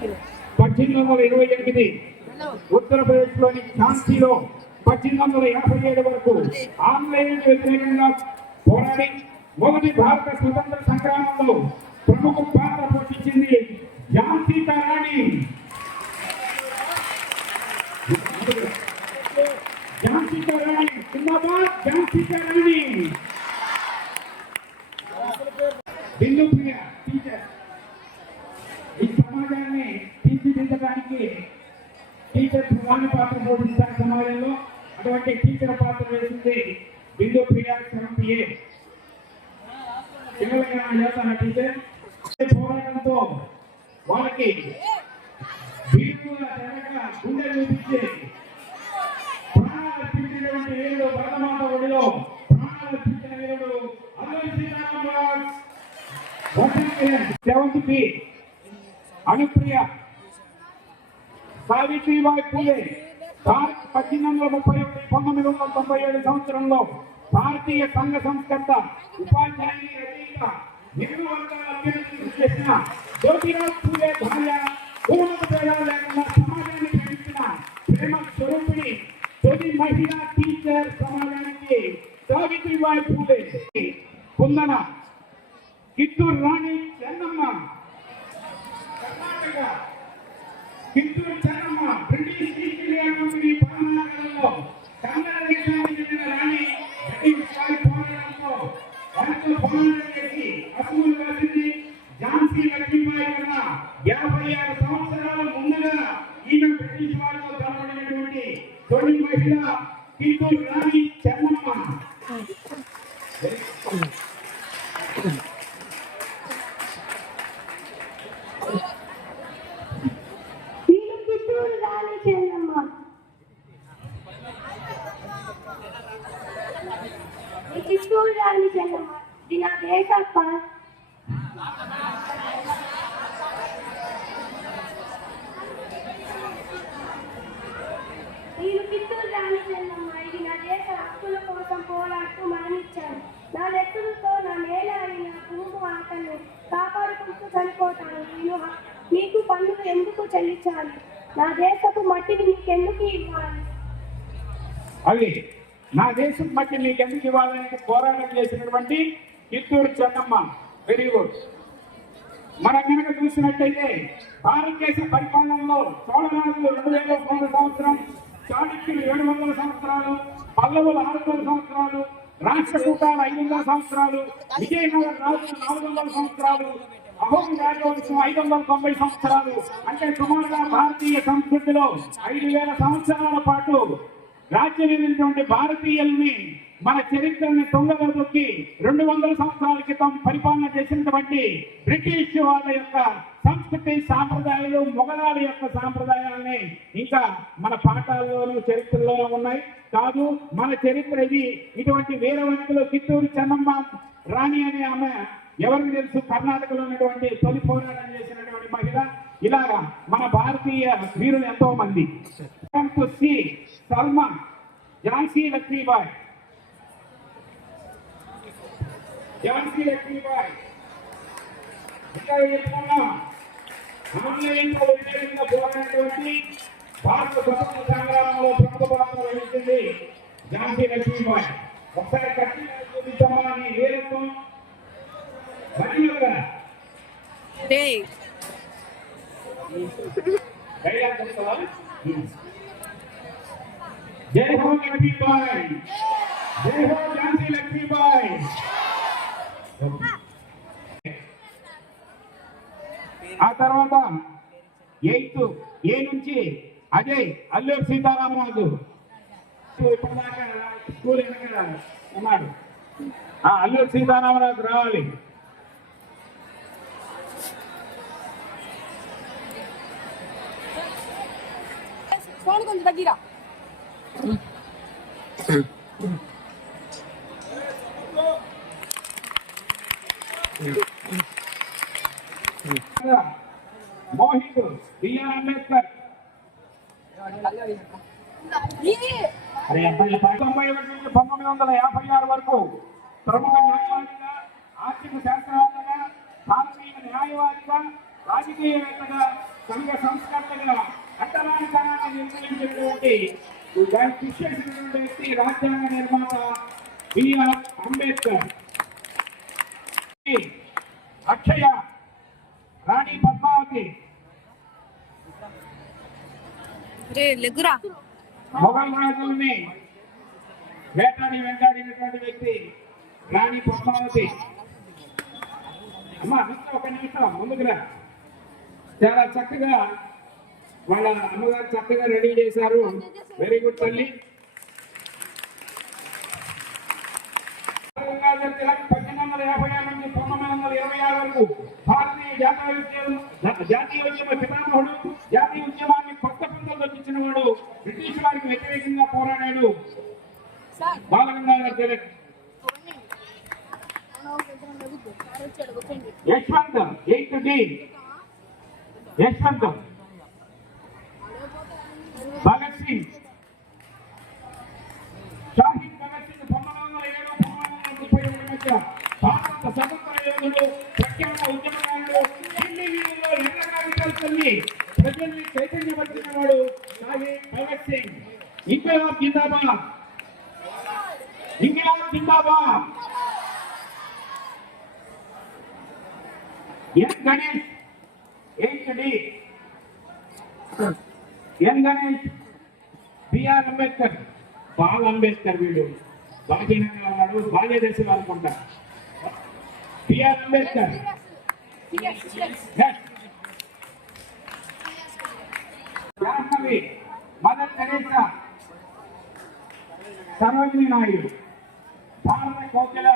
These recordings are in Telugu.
1828 ఉత్తరప్రదేశ్లోని ఝాన్సీలో 1857 వరకు ఆంగ్లేయులకు వ్యతిరేకంగా పోరాడి మొదటి భారత స్వతంత్ర సంగ్రామంలో ప్రముఖ పాత్ర పోషించింది ఝాన్సీ కా రాణి. ఝాన్సీ కా రాణి జిందాబాద్, ఝాన్సీ కా రాణి. బిందు ప్రియ టీచర్ ఈ సమాజాన్ని తీర్చిదిద్దడానికి టీచర్ ప్రధాన పాత్ర పోషిస్తారు సమాజంలో. అటువంటి టీచర్ పాత్ర వేసింది బిందు ప్రియ ఎంపీఏ. తెలంగాణ చేస్తున్న టీచర్ పోరాటంతో వాళ్ళకి గుండె చూపించి ప్రాణాలర్పించినటువంటి వీరుడు, భరతమాత ఒడిలో ప్రాణాలర్పించిన వీరుడు అల్లూరి సీతారామరాజు. సెవెంత్ పి అనుప్రియ సావిత్రిబాయి పూలే 1831-1997 సంవత్సరంలో భారతీయ సంఘ సంస్కర్త, ఉపాధ్యాయుని, రచయిత, నిమ్న వర్గాల అభ్యున్నతికి చేసిన జ్యోతిరావు పూలే భార్య, పూర్ణత భేదాలు లేకుండా సమాజాన్ని ప్రేమించిన ప్రేమ స్వరూపిణి, తొలి మహిళా టీచర్ సమాజానికి సావిత్రిబాయి పూలే. కుందన Kittur Rani Chennamma, Karnataka. Kittur Chennamma British East India Company పాలనాకాలంలో కన్నడ దేశానికి చెందిన రాణి. బ్రిటిష్ వారి పోరాటంతో వారితో పోరాటం చేసి అసూలు రాసింది. ఝాన్సీ లక్ష్మీబాయి కన్నా 56 సంవత్సరాల ముందుగా ఈమె బ్రిటిష్ వారితో కనబడినటువంటి తొలి మహిళ కిత్తూరు రాణి చెన్నమ్మ. కిత్తూరు రాణి చెన్నమ్మ ఇది నా దేశప్ప. నేను కిత్తూరు రాణి చెన్నమ్మ ఇది నా దేశ హక్కుల కోసం పోరాడుతూ మరణించాను. నా నెత్తులతో నా నేల అని నా భూము ఆటను కాపాడుకుంటూ చనిపోతాను. నేను నీకు పన్నులు ఎందుకు చెల్లించాలి? నా దేశపు మట్టిని నీకెందుకు ఇవ్వాలి? అవి నా దేశం మట్టి నీకెందుకు ఇవ్వాలని పోరాటం చేసినటువంటి కిత్తూరు చెన్నమ్మ. Very good. మనం కనుక చూసినట్టయితే భారతదేశ పరిపాలనలో చోళరాజులు 2001 సంవత్సరం, చాళుక్యులు 700 సంవత్సరాలు, పల్లవులు 600 సంవత్సరాలు, రాష్ట్రకూటాలు 500 సంవత్సరాలు, విజయనగర రాజులు 400 సంవత్సరాలు, అహోం రాజవంశం 590 సంవత్సరాలు. అంటే సుమారుగా భారతీయ సంస్కృతిలో 5000 సంవత్సరాల పాటు రాజ్యమైనటువంటి భారతీయుల్ని, మన చరిత్రని తొంగలో తొక్కి 200 సంవత్సరాల క్రితం పరిపాలన చేసినటువంటి బ్రిటిష్ వాళ్ళ యొక్క సంస్కృతి సాంప్రదాయాలు, మొఘలాల యొక్క సాంప్రదాయాలని ఇంకా మన పాఠాల్లోనూ చరిత్రలోనూ ఉన్నాయి. కాదు, మన చరిత్ర ఇది. ఇటువంటి వీరవంతులు కిత్తూరు చెన్నమ్మ రాణి అనే ఆమె ఎవరికి తెలుసు? కర్ణాటకలో ఉన్నటువంటి తొలి పోరాటం చేసినటువంటి మహిళ. ఇలాగా మన భారతీయ వీరులు ఎంతో మంది. సల్మా ఝాన్సీ లక్ష్మీబాయి. ఝాన్సీ లక్ష్మీబాయి ఇంకా చెప్పుకున్నాం. ఆంగ్లేయులకు వ్యతిరేకంగా పోరాడినటువంటి భారత స్వతంత్ర సంగ్రామంలో ప్రముఖ పాత్ర వహించింది ఝాన్సీ లక్ష్మీబాయి. ఒకసారి కఠిన చూపించమ్మా నీ వీరత్వం. మహిళగా జై హో లక్ష్మీబాయి, జై హో ఝాన్సీ లక్ష్మీబాయి. ఆ తర్వాత 8th ఏ నుంచి అజయ్ అల్లూరి సీతారామరాజు. ఇప్పటిదాకా స్కూల్ వెనక ఉన్నాడు. అల్లూరి సీతారామరాజు రావాలి. కొంచెం తగ్గిరా. మోహిత్ బిఆర్ అంబేద్కర్. 1956 వరకు ప్రముఖ న్యాయవాదిగా, ఆర్థిక శాస్త్రవేత్తగా, భారతీయ న్యాయవాదిగా, రాజకీయవేత్తగా సంఘ సంస్కర్తగా అంటరానితనాన్ని నిర్మూలించినటువంటి దాన్ని కృషి చేసినటువంటి వ్యక్తి రాజ్యాంగ నిర్మాత బిఆర్ అంబేద్కర్. అక్షయ రాణి పద్మావతి మొఘల్ రాజుల్ని వెంటాడినటువంటి వ్యక్తి రాణి పద్మావతి. అమ్మా ఒక నిమిషం ముందుకురా. చాలా చక్కగా వాళ్ళ అమ్మగారు చక్కగా రెడీ చేశారు. వెరీ గుడ్ తల్లి. 1856 నుంచి 1926 వరకు భారతీయ జాతీయ ఉద్యమ పితామహుడు. జాతీయ ఉద్యమాన్ని కొత్త పంథంలో తెచ్చిన వాడు. బ్రిటిష్ వారికి వ్యతిరేకంగా పోరాడాడు బాలగంగాధర తిలక్. Yashwant 8th D. యశ్వంత్. భగత్ సింగ్. షాహిద్ భగత్ సింగ్ 1907-1937 మధ్య భారత స్వతంత్ర యోధుడు, ప్రఖ్యాత ఉద్యమకారుడు. ఢిల్లీ వీధుల్లో ఎండగావికల్ని ప్రజల్ని చైతన్యపరిచిన వాడు షాహిద్ భగత్ సింగ్. ఇంక్విలాబ్ జిందాబాద్. ఇంక్విలాబ్ జిందాబాద్. N Ganesh 8th D. N Ganesh. BR Ambedkar. బాల అంబేద్కర్ వీడు బలహీనంగా ఉన్నాడు. బాల్య దశలో అనుకుంటా. BR Ambedkar. Jahnavi. Mother Teresa. Sarojini Naidu. భారత కోకిల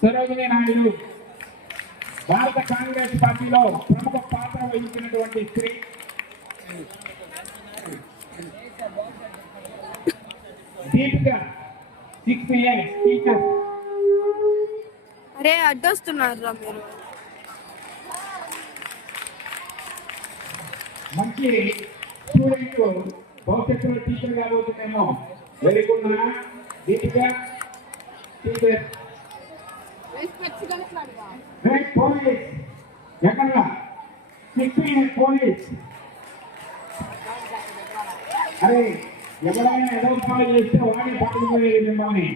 సరోజినీ నాయుడు భారత కాంగ్రెస్ పార్టీలో ప్రముఖ పాత్ర వహించినటువంటి స్త్రీ. Deepika 6 years teacher. అరే అడ్డొస్తున్నారు మీరు. మంచి స్టూడెంట్, భవిష్యత్తులో టీచర్ కాబోతుందేమో. వెరీ గుడ్ నా దీపిక టీచర్. పోలీస్ ఎక్కడ 16 పోలీస్. అరే ఎవరైనా ఏదో కాల్ చేస్తే వాడి పట్టుకుపోయేది మిమ్మల్ని.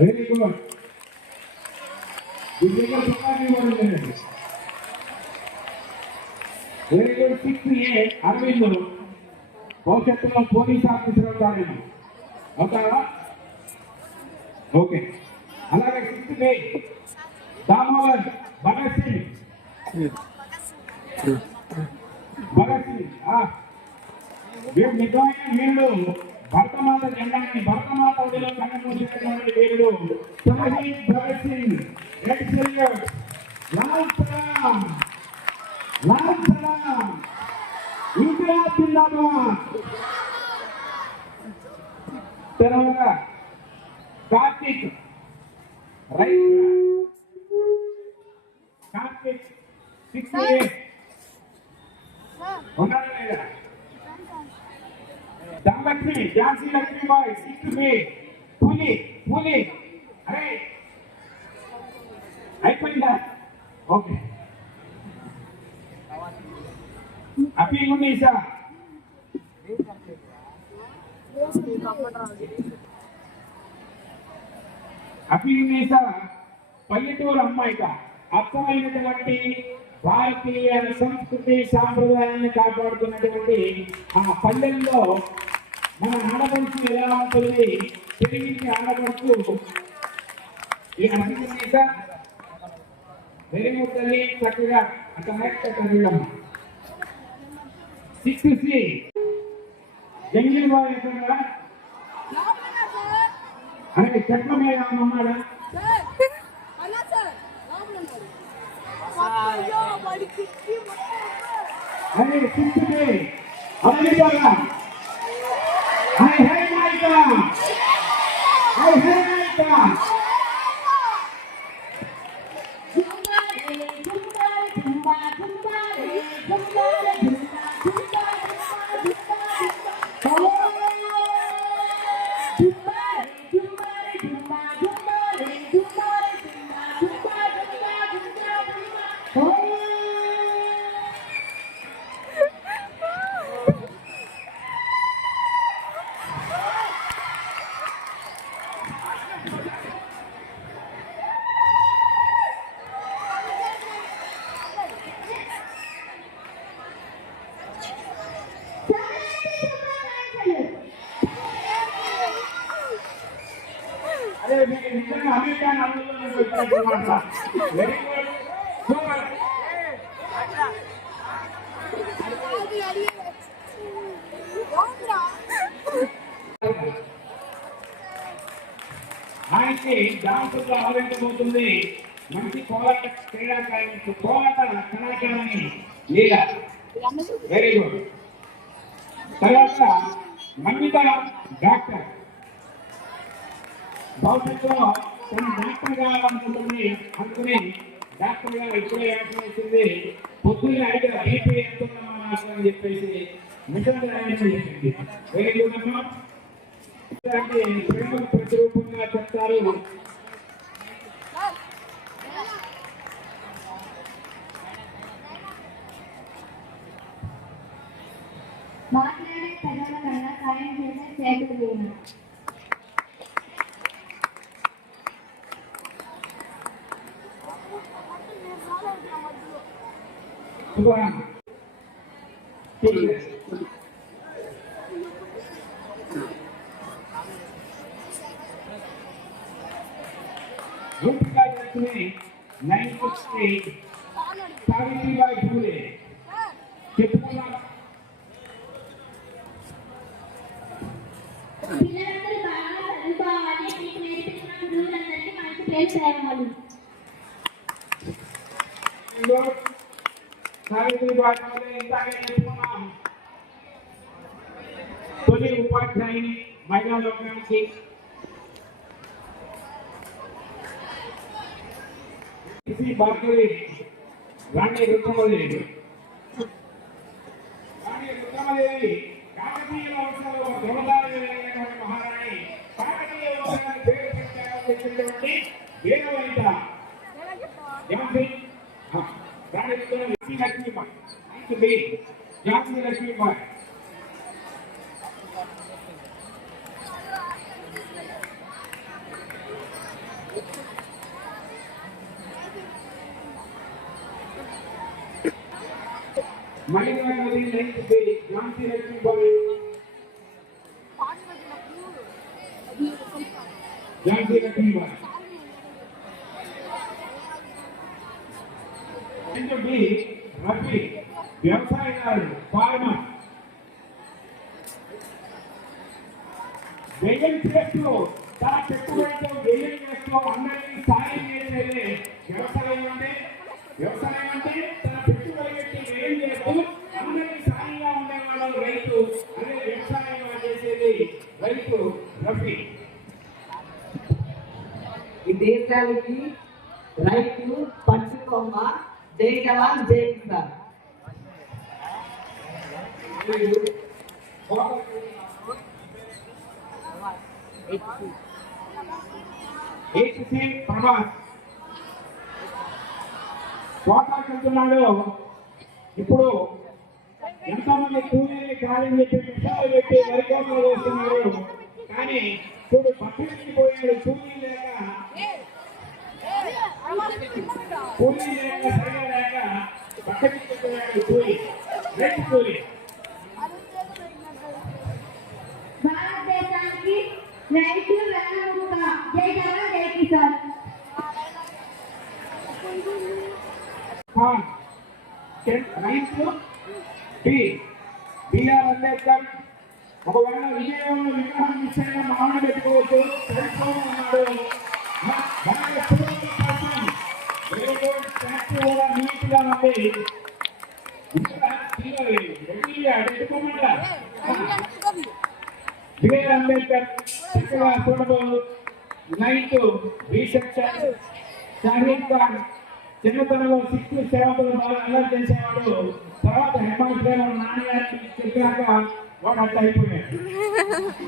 Very good. దీని దగ్గర వెరీ గుడ్. 6 A అరవింద్ భవిష్యత్తులో పోలీస్ ఆఫీసర్ అవుతారేమో. అవుతారా? ఓకే. అలాగే 6th B దామోదర్ భగత్ సింగ్. వీడు నిజమైన వీరుడు. భరతమాత జెండాన్ని భరతమాత ఒడిలో కన్నమూసినటువంటి వీరుడు షాహిద్ భగత్ సింగ్. Red salute. లాల్ సలాం. ఇంక్విలాబ్ జిందాబాద్. తర్వాత కార్తిక్. కార్తిక్ 6 A. ఉన్నారా లేదా? Dhanalakshmi Jhansi Lakshmibai 6th B. పులి. అరే అయిపోయిందా? ఓకే. అపీగున్నీసా. అపీగున్నీసా పల్లెటూరు అమ్మాయిగా అర్థమైనటువంటి భారతీయ సంస్కృతి సాంప్రదాయాన్ని కాపాడుతున్నటువంటి ఆ పల్లెల్లో మన ఆడపడుచు ఎలా ఉంటుంది, పెరిగించి ఆడపడుచు ఈ అపీగున్నీసా. వెరీ గుడ్ తల్లి. చక్కగా అక్కడ 6th C జంగిల్ బాయ్ ఎక్కడ? అరే చెట్ల మీద ఉన్నాడా? అరే 6th B అమెరికా. చెప్పినట్టు వెరీ గుడ్ సూపర్. ఆయనకి డాన్సుల్లో ఆలోచించబోతుంది మంచి కోలాట కోలాట కళాకారుని లీల. Very good. తర్వాత మన్విత డాక్టర్. భవిష్యత్తులో తన డాక్టర్ కావాలనుకుంటుంది అనుకుని డాక్టర్ గారు ఇప్పుడే యాక్షన్ చేసింది. పొద్దున్న అయితే బీపీ ఎంతున్నామా అని చెప్పేసి మిషన్ రాయడం చేసింది. వెరీ గుడ్ అమ్మా. ప్రేమ ప్రతిరూపంగా చెప్తారు. మాట్లాడే పదాల కన్నా సాయం చేసే చేతులు. సావిత్రిబాయి పూలే చెప్పుకున్నాం. పిల్లలందరూ బాగా చదువుకోవాలి. మీకు నేర్పించిన గురువులందరికీ మంచి పేరు చేయాలి. సావిత్రిబాయి పూలే ఇంతగా చెప్పుకున్నాం. తొలి ఉపాధ్యాయుని మహిళా లోకానికి. భార్గవి రాణి రుద్రమదేవి. కాకతీయ వంశంలో గౌరవమైనటువంటి మహారాణి. కాకతీయ వంశానికి పేరు పెట్టినటువంటి వీర వనిత రాణి లక్ష్మీబాయి. ఝాన్సీ లక్ష్మీబాయి. మహిళా నది నైన్త్ ఝాన్సీ లక్ష్మీబాయి. ఝాన్సీ లక్ష్మీబాయి. రఫీ వ్యవసాయదారుడు ఫార్మర్. వ్యయం చేస్తూ తన పెట్టుబడితో వ్యయం చేస్తూ అందరికీ సాయం చేసేదే వ్యవసాయం అంటే. వ్యవసాయం అంటే తన పెట్టుబడి పెట్టి వ్యయం చేస్తూ అందరికీ సాయంగా ఉండేవాడు రైతు. అదే వ్యవసాయం చేసేది రైతు రఫీ. ఈ దేశానికి రైతు పంచుకొమ్మ. జై జవాన్ జై కిసాన్. ప్రభాస్ పోతాడుతున్నాడు. ఇప్పుడు ఎంతమంది కూలీని ఖాళీ చెప్పి మిషన్లు పెట్టి వరికోతలు వేస్తున్నారు. కానీ ఇప్పుడు పక్కనికి పోయాడు. కూలీ లేక సరిగా లేక పక్కనికి పోయాడు. కూలీ రైతు కూలీ. భారతదేశానికి రైతు వెన్నెముక. జై జవాన్ జై కిసాన్. రైతు బిఆర్ అంబేద్కర్. ఒకవేళ విజయవాడ విగ్రహం నిశ్చయంగా మామూలు పెట్టుకోవచ్చు. ఉన్నాడు. కూడా నీట్ గా ఉంది. బిఆర్ అంబేద్కర్ చక్కగా చూడబోదు. Night reception. షాహీద్ ఖాన్ చిన్నతనంలో 6th 7th బాగా అల్లరి చేసేవాడు. తర్వాత హెమాయిల్ నాన్నగారికి చెప్పాక వాడు అట్లా అయిపోయాడు.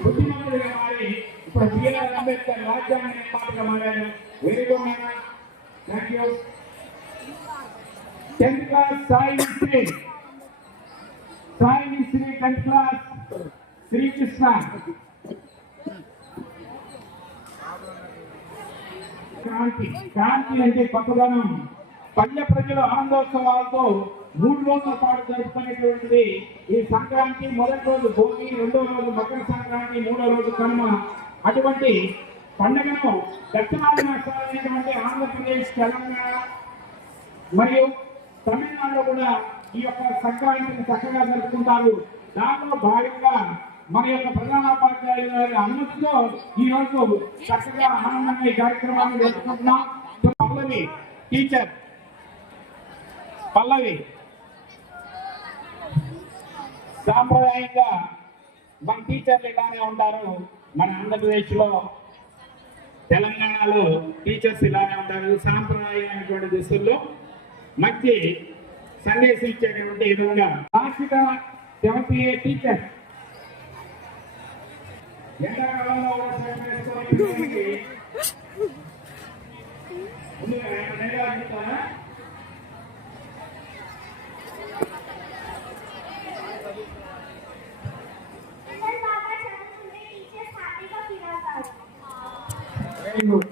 బుద్ధిమంతుడిగా మారి ఇప్పుడు బిఆర్ అంబేద్కర్ రాజ్యాంగ నిర్మాతగా మారారు. Very good man. Thank you. 10th class Sai Mistry. 10th class Srikrishna. క్రాంతి అంటే కొత్తదనం. పల్లె ప్రజలు ఆనందోత్సవాలతో 3 రోజుల పాటు జరుపుకునేటువంటిది ఈ సంక్రాంతి. మొదటి రోజు భోగి, రెండో రోజు మకర సంక్రాంతి, మూడో రోజు కనుమ. అటువంటి పండుగను దక్షిణాది రాష్ట్రాలైనటువంటి ఆంధ్రప్రదేశ్, తెలంగాణ మరియు తమిళనాడులో కూడా ఈ యొక్క సంక్రాంతిని చక్కగా జరుపుకుంటారు. దానిలో భాగంగా మన యొక్క ప్రధానోపాధ్యాయుల గారి అనుమతితో ఈ రోజు చక్కగా ఆనందంగా ఈ కార్యక్రమాన్ని జరుపుకుంటున్నాం. పల్లవి టీచర్, పల్లవి సాంప్రదాయంగా మన టీచర్లు ఇలానే ఉంటారు. మన ఆంధ్రప్రదేశ్ లో, తెలంగాణలో టీచర్స్ ఇలానే ఉంటారు. సాంప్రదాయమైనటువంటి దుస్తుల్లో మంచి సందేశం ఇచ్చేటువంటి విధంగా రాష్ట్ర 70 టీచర్ ఎండాకాలంలో కూడా స్వెటర్ వేసుకొని ముందుగా డైలాగ్ చెప్తారా? బాగా చదువుకుంటే టీచర్స్ హ్యాపీగా ఫీల్ అవుతారు. Very good.